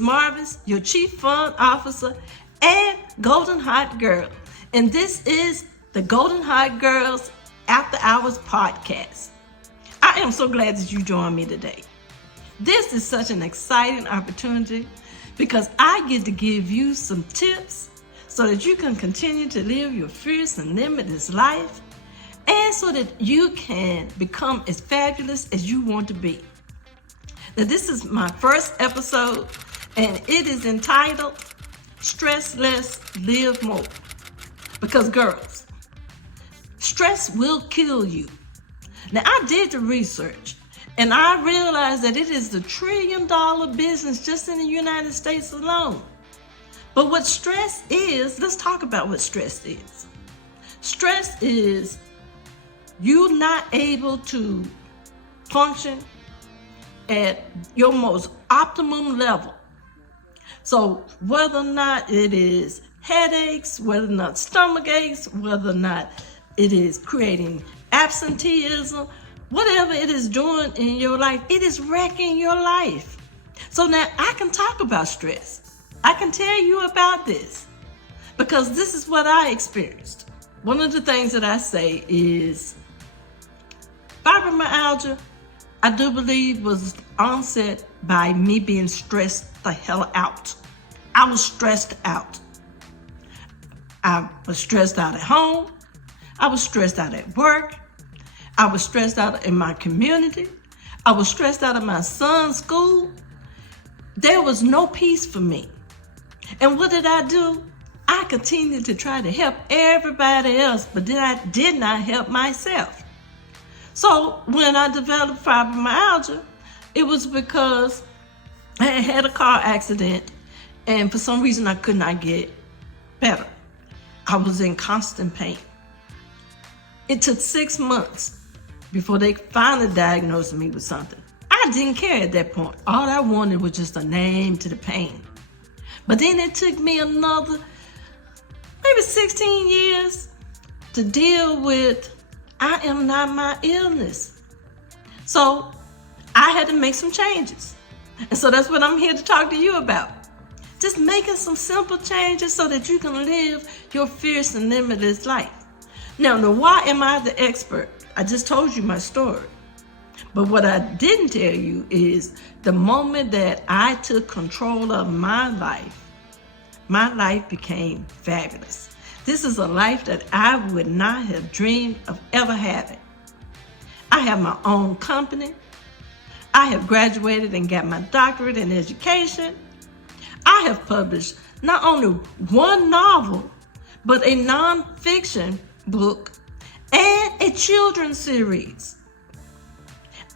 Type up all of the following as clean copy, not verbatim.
Marvis, your Chief Fund Officer and Golden Heart Girl. And this is the Golden Heart Girls After Hours podcast. I am so glad that you joined me today. This is such an exciting opportunity because I get to give you some tips so that you can continue to live your fierce and limitless life, and so that you can become as fabulous as you want to be. Now, this is my first episode, and it is entitled Stress Less, Live More. Because girls, stress will kill you. Now, I did the research, and I realized that it is the $1 trillion business just in the United States alone. But what stress is, let's talk about what stress is. Stress is you not able to function at your most optimum level. So whether or not it is headaches, whether or not stomach aches, whether or not it is creating absenteeism, whatever it is doing in your life, it is wrecking your life. So now I can talk about stress. I can tell you about this because this is what I experienced. One of the things that I say is fibromyalgia, I do believe, was onset by me being stressed the hell out. I was stressed out. I was stressed out at home. I was stressed out at work. I was stressed out in my community. I was stressed out at my son's school. There was no peace for me. And what did I do? I continued to try to help everybody else, but I did not help myself. So when I developed fibromyalgia, it was because I had a car accident, and for some reason I could not get better. I was in constant pain. It took 6 months before they finally diagnosed me with something. I didn't care at that point. All I wanted was just a name to the pain. But then it took me another maybe 16 years to deal with I am not my illness. So I had to make some changes. And so that's what I'm here to talk to you about. Just making some simple changes so that you can live your fierce and limitless life. Now, why am I the expert? I just told you my story. But what I didn't tell you is the moment that I took control of my life became fabulous. This is a life that I would not have dreamed of ever having. I have my own company. I have graduated and got my doctorate in education. I have published not only one novel, but a nonfiction book and a children's series.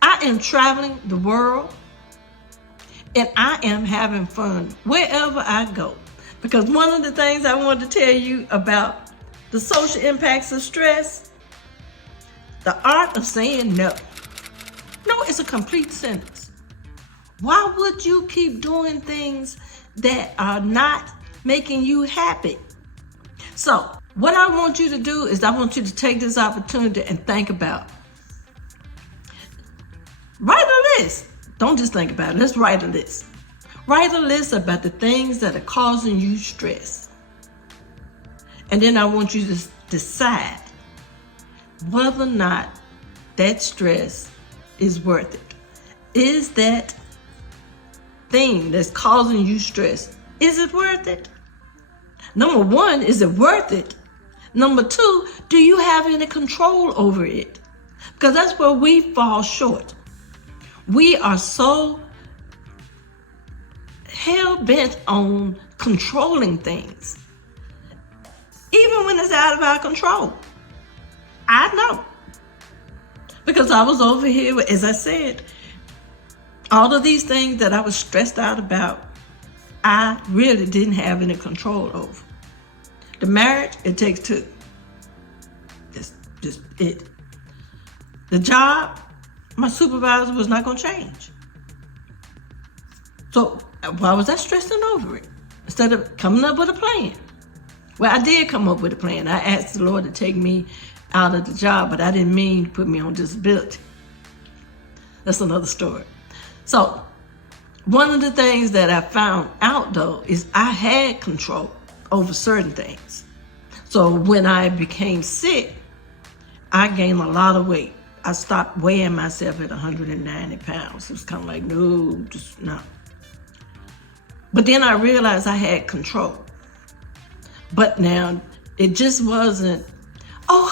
I am traveling the world, and I am having fun wherever I go. Because one of the things I wanted to tell you about the social impacts of stress, the art of saying no. No is a complete sentence. Why would you keep doing things that are not making you happy? So what I want you to do is I want you to take this opportunity and think about. Write a list. Don't just think about it. Let's write a list. Write a list about the things that are causing you stress. And then I want you to decide whether or not that stress is worth it. Is that thing that's causing you stress, is it worth it? Number one, is it worth it? Number two, do you have any control over it? Because that's where we fall short. We are so hell-bent on controlling things, even when it's out of our control. I know, because I was over here, as I said, all of these things that I was stressed out about, I really didn't have any control over. The marriage, it takes two. Just it. The job, my supervisor was not going to change. So why was I stressing over it instead of coming up with a plan? Well, I did come up with a plan. I asked the Lord to take me out of the job, but I didn't mean to put me on disability. That's another story. So One of the things that I found out though is I had control over certain things. So when I became sick, I gained a lot of weight. I stopped weighing myself at 190 pounds. It was kind of like, no, just no. But then I realized I had control. But now it just wasn't, I'm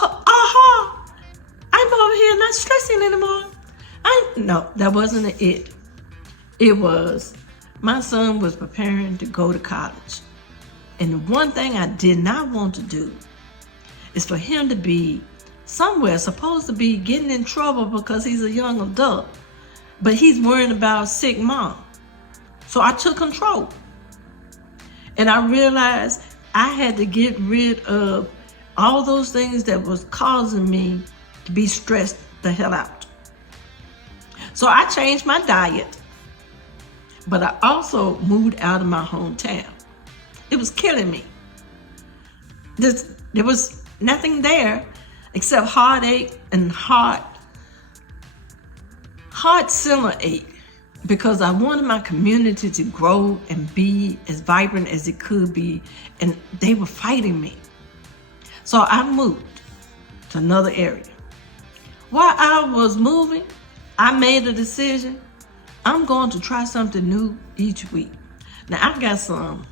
over here not stressing anymore. No, that wasn't it. It was, my son was preparing to go to college. And the one thing I did not want to do is for him to be somewhere supposed to be getting in trouble because he's a young adult, but he's worrying about a sick mom. So I took control. And I realized I had to get rid of all those things that was causing me to be stressed the hell out. So I changed my diet, but I also moved out of my hometown. It was killing me. There was nothing there except heartache and heart center ache, because I wanted my community to grow and be as vibrant as it could be, and they were fighting me. So I moved to another area. While I was moving, I made a decision. I'm going to try something new each week. Now I got some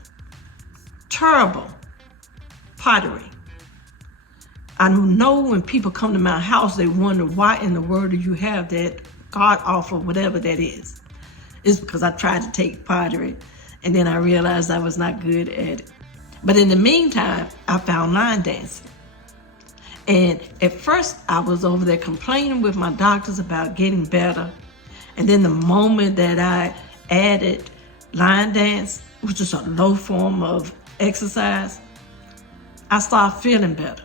terrible pottery. I know when people come to my house, they wonder why in the world do you have that god awful whatever that is. It's because I tried to take pottery and then I realized I was not good at it. But in the meantime, I found line dancing. And at first I was over there complaining with my doctors about getting better. And then the moment that I added line dance, which is a low form of exercise, I started feeling better.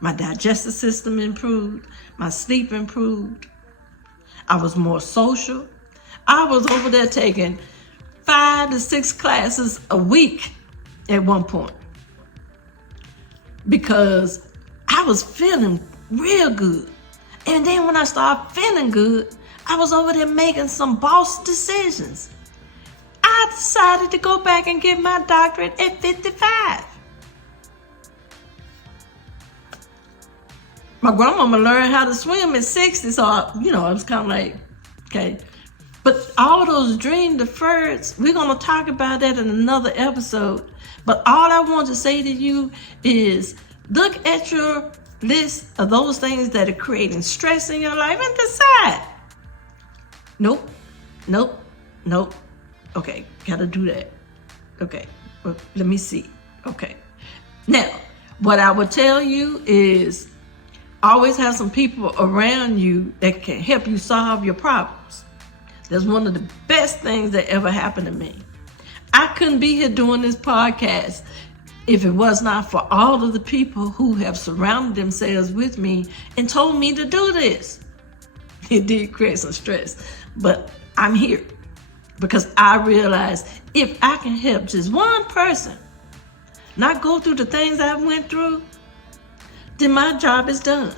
My digestive system improved, my sleep improved. I was more social. I was over there taking 5 to 6 classes a week at one point because I was feeling real good. And then when I started feeling good, I was over there making some boss decisions. I decided to go back and get my doctorate at 55. My grandmama learned how to swim at 60, so I was kind of like, okay. But all those dream deferred, we're going to talk about that in another episode. But all I want to say to you is look at your list of those things that are creating stress in your life and decide. Nope. Okay, gotta do that. Okay, well, let me see. Okay. Now, what I would tell you is always have some people around you that can help you solve your problems. That's one of the best things that ever happened to me. I couldn't be here doing this podcast if it was not for all of the people who have surrounded themselves with me and told me to do this. It did create some stress, but I'm here because I realized if I can help just one person not go through the things I went through, then my job is done.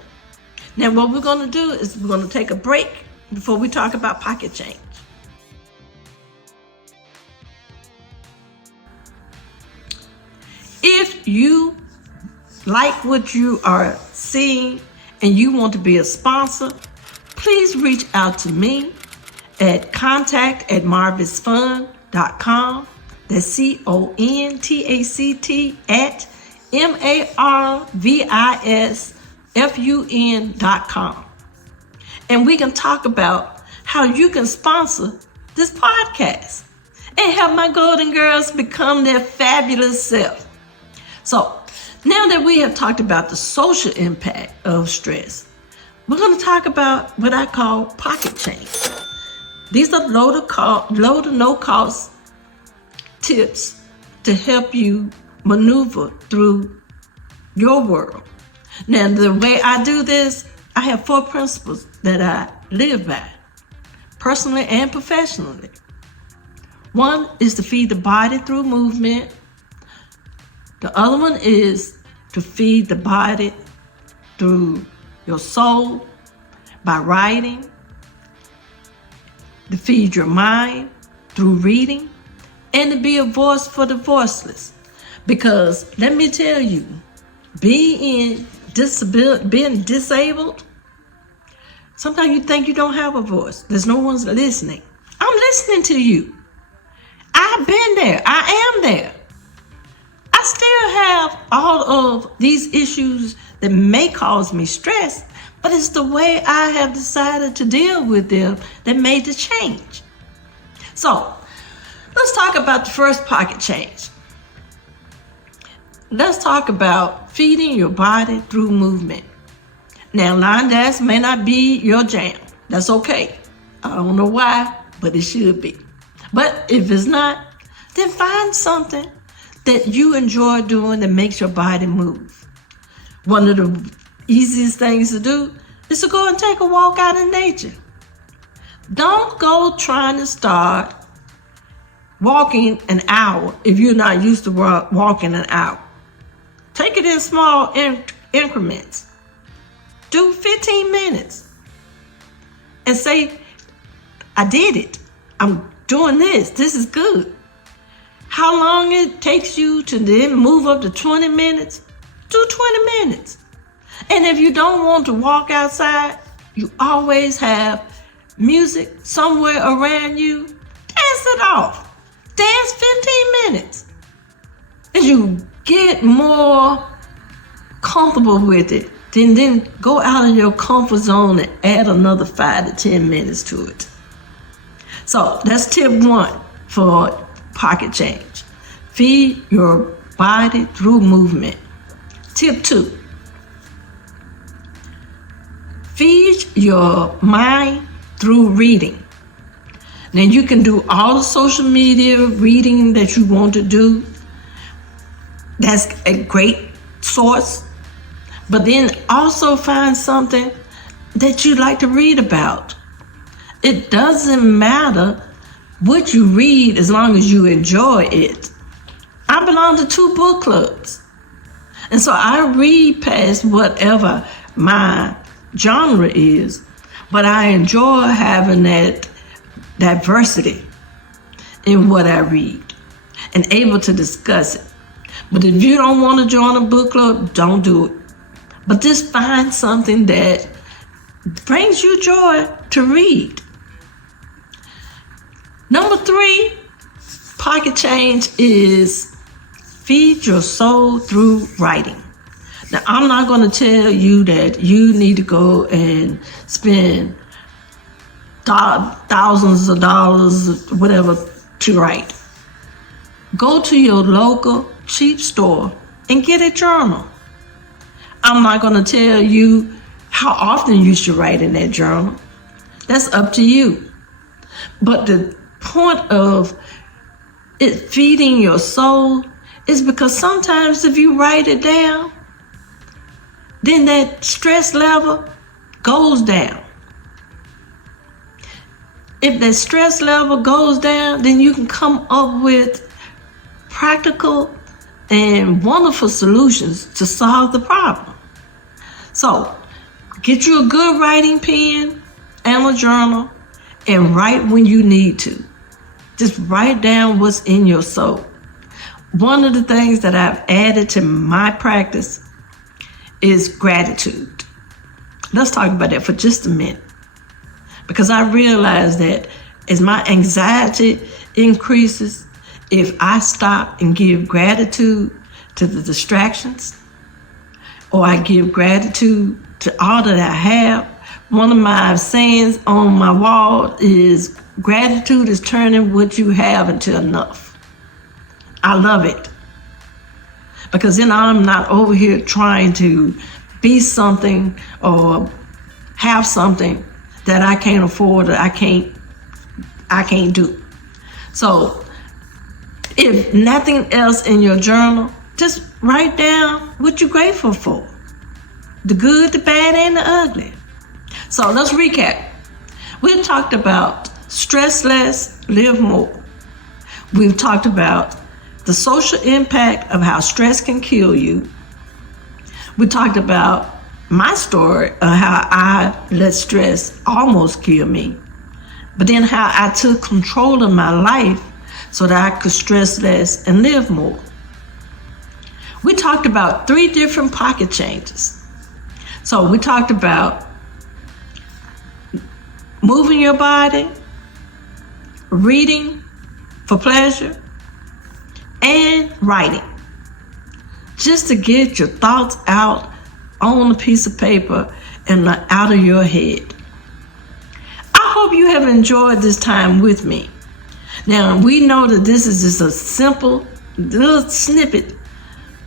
Now what we're going to do is we're going to take a break before we talk about pocket change. If you like what you are seeing and you want to be a sponsor, please reach out to me at contact@marvisfund.com. That's contact@marvisfun.com. And we can talk about how you can sponsor this podcast and help my golden girls become their fabulous self. So now that we have talked about the social impact of stress, we're going to talk about what I call pocket change. These are low to no cost tips to help you maneuver through your world. Now, the way I do this, I have 4 principles that I live by, personally and professionally. 1 is to feed the body through movement. The other one is to feed the body through your soul by writing, to feed your mind through reading, and to be a voice for the voiceless. Because let me tell you, being disabled, sometimes you think you don't have a voice. There's no one's listening. I'm listening to you. I've been there. I am there. I still have all of these issues that may cause me stress, but it's the way I have decided to deal with them that made the change. So let's talk about the first pocket change. Let's talk about feeding your body through movement. Now, line dance may not be your jam. That's okay. I don't know why, but it should be. But if it's not, then find something that you enjoy doing that makes your body move. One of the easiest things to do is to go and take a walk out in nature. Don't go trying to start walking an hour if you're not used to walking an hour. Take it in small increments. Do 15 minutes and say, I did it. I'm doing this. This is good. How long it takes you to then move up to 20 minutes? Do 20 minutes. And if you don't want to walk outside, you always have music somewhere around you. Dance it off. Dance 15 minutes. As you get more comfortable with it, then go out of your comfort zone and add another 5 to 10 minutes to it. So that's tip 1 for pocket change. Feed your body through movement. Tip 2. Feed your mind through reading. Now you can do all the social media reading that you want to do. That's a great source. But then also find something that you like to read about. It doesn't matter what you read as long as you enjoy it. I belong to 2 book clubs. And so I read past whatever my genre is, but I enjoy having that diversity in what I read and able to discuss it. But if you don't want to join a book club, don't do it. But just find something that brings you joy to read. Number 3, pocket change is feed your soul through writing. Now, I'm not going to tell you that you need to go and spend thousands of dollars, whatever, to write. Go to your local cheap store and get a journal. I'm not going to tell you how often you should write in that journal. That's up to you. But the point of it feeding your soul is because sometimes if you write it down, then that stress level goes down. If that stress level goes down, then you can come up with practical and wonderful solutions to solve the problem. So get you a good writing pen and a journal and write when you need to. Just write down what's in your soul. One of the things that I've added to my practice is gratitude. Let's talk about that for just a minute. Because I realize that as my anxiety increases, if I stop and give gratitude to the distractions, or I give gratitude to all that I have, one of my sayings on my wall is gratitude is turning what you have into enough. I love it. Because then I'm not over here trying to be something or have something that I can't afford, that I can't do. So if nothing else in your journal, just write down what you're grateful for. The good, the bad, and the ugly. So let's recap. We've talked about stress less, live more. We've talked about the social impact of how stress can kill you. We talked about my story of how I let stress almost kill me. but then how I took control of my life so that I could stress less and live more. We talked about 3 different pocket changes. So we talked about moving your body, reading for pleasure, and writing. Just to get your thoughts out on a piece of paper and out of your head. I hope you have enjoyed this time with me. Now, we know that this is just a simple little snippet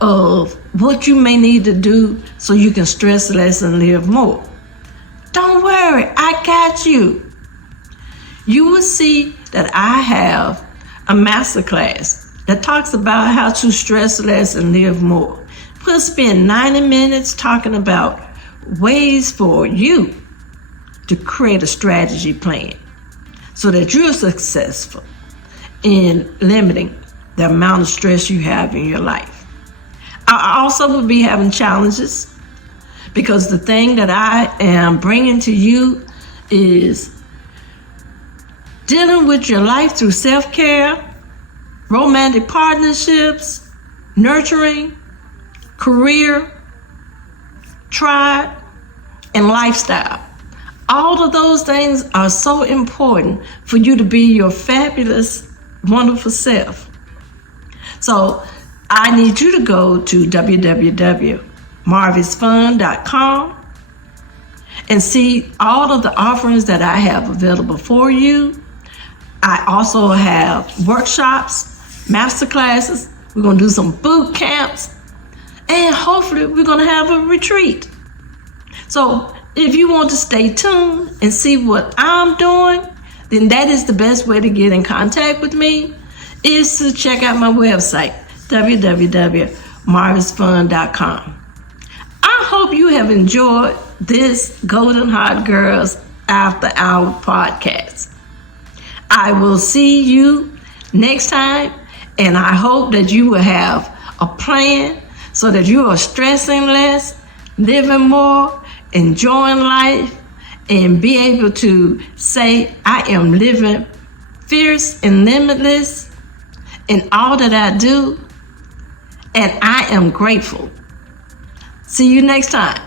of what you may need to do so you can stress less and live more. Don't worry, I got you. You will see that I have a masterclass that talks about how to stress less and live more. We'll spend 90 minutes talking about ways for you to create a strategy plan so that you're successful in limiting the amount of stress you have in your life. I also will be having challenges because the thing that I am bringing to you is dealing with your life through self-care, romantic partnerships, nurturing, career, tribe, and lifestyle. All of those things are so important for you to be your fabulous, wonderful self. So I need you to go to www.marvisfund.com and see all of the offerings that I have available for you. I also have workshops, masterclasses. We're going to do some boot camps, and hopefully we're going to have a retreat. So if you want to stay tuned and see what I'm doing, then that is the best way to get in contact with me, is to check out my website, www.marvisfund.com. I hope you have enjoyed this Golden Heart Girls After Hour podcast. I will see you next time, and I hope that you will have a plan so that you are stressing less, living more, enjoying life, and be able to say, I am living fierce and limitless in all that I do, and I am grateful. See you next time.